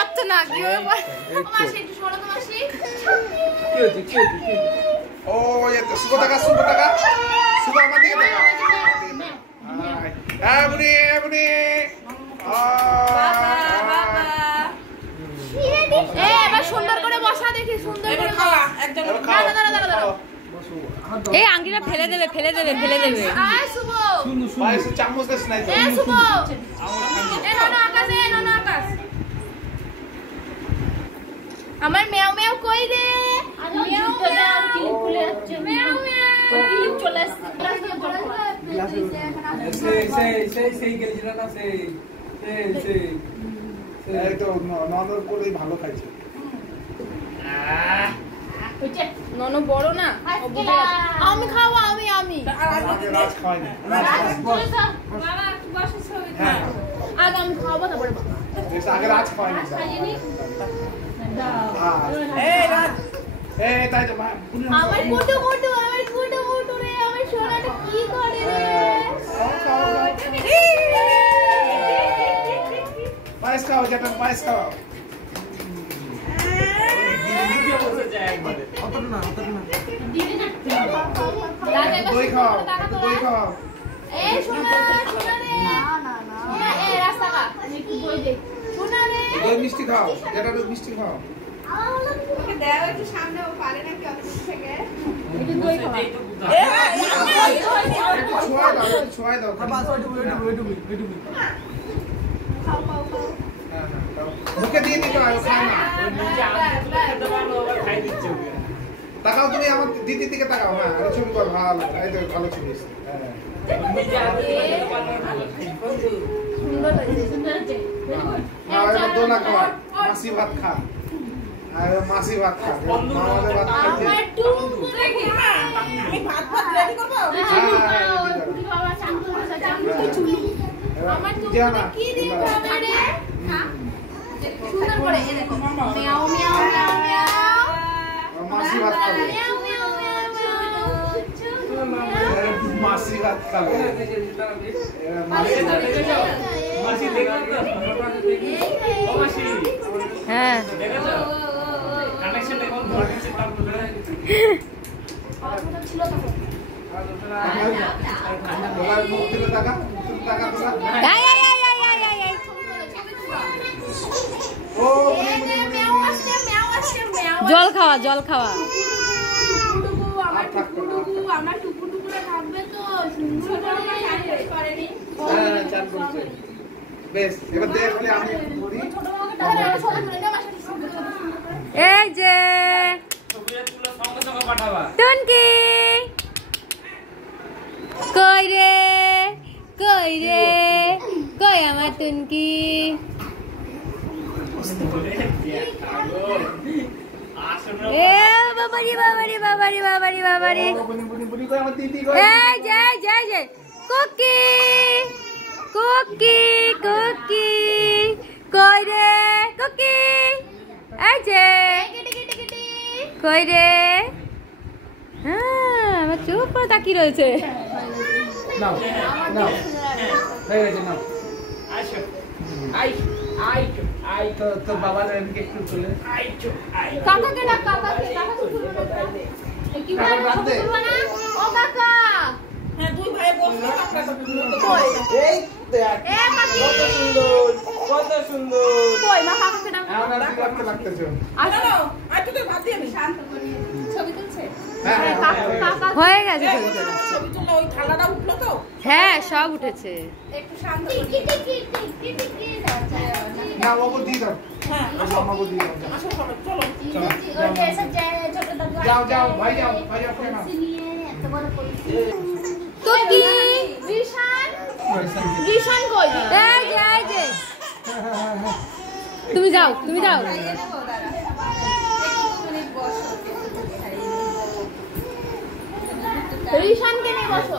যাচ্ছে না কি মাসি একটু সরো তো মাসি কি হচ্ছে ও এই তো সুগো টাকা সুগো আমার দিকে টাকা বুড়ি বাবা এবার সুন্দর করে বসা দেখি সুন্দর করে খাওয়া একদম দাঁড়া এই আঙ্গিটা ফেলে দেবে আয় শুভ ভাই সে চামচ দেস নাই তো শুভ না আকাশ আমার মেও মেও কই রে মেও মেও ক্লিপ খুলে যাচ্ছে মেও মেও ক্লিপ চলে আসছে সেই গেলছিল না সেই এই তো ননর করে ভালো খাইছে নন বড় না আমি খাবো আমি রাজ খাওয়াই না বাবা একটু বসে ছবি আগে আমি খাবো তারপরে আগে রাজ খাওয়াই না এই রাত এই তাই তো আমার কুটু রে আমার সোনাটা কি করে রে পায়েস খাও যেটা পায়েস খাও দই খাও এই সোনা রে না এই রাস্তা কা একটু দই দে সোনা রে দই মিষ্টি খাও যেটা মিষ্টি খাও ওকে দাও একটু সামনে ও পারে না কি অত কিছু থেকে একটু দই খাও ছুঁয়াই দাও বাস ওইটুকু খাও মুখে দিয়ে দিতে হয় খায় না তাকাও তুমি আমার দিদির দিকে তাকাও হ্যাঁ আর ছবি কর ভালো এই তো ভালো ছবি সুন্দর হয়েছে আর দোনা খাওয়া মাসি ভাত খা আর মাসি ভাত খা মামাদের ভাত খাইতে আমার টুকু দেখি আমি ভাত রেডি করব বাবা চামচ চুলি আমার টুকু কি দিয়ে খাবে রে সুন্দর করে এই দেখো মিয়াও মাসি ভাত খাবে মাসি ভাত খাবে মাসি দেখো ও মাসি হ্যাঁ কানেকশন এখন ধরেছে তারপরে ছিল তখন বলার মুখ দিকে তাকা ও জল খাওয়া আমার টুকুরে থাকবে তো সুন্দর করেনি চাল করছে বেশ এবার দেখলে আমি বলি এই যে ছবিগুলো সঙ্গে সঙ্গে পাঠাবা টুনকি কই রে কই আমার টুনকি এ বাবারি বুনি করে আমার দিদি এই যে কুকি কই রে কুকি এই যে কই রে হ্যাঁ আমার চুপ করে তাকিয়ে রয়েছে নাও হয়ে গেছে নাও আসো আই তো বাবা এদিকে একটু চলে কাকাকে ডাক কাকাকে কি বলবো না ও কাকা হ্যাঁ দুই ভাই বসে কই এই দেখ এ কাকি কত সুন্দর কই মা কাকাকে ডাক আমার দিকে রাখতে লাগতেছে আসো আর তুই ভাত দিয়ে আমি শান্ত করে ছবি তুলছে হয়ে গেছে ছবি তুললে ওই থালাটা উঠলো তো হ্যাঁ সব উঠেছে একটু শান্ত না বাবু দিয়ে দাও হ্যাঁ মামাকে দিয়ে দাও আসো চলো যাও ভাই যাও করে নাও তো কি রিশান কই এই যে তুমি যাও রিশানকে নিয়ে বসো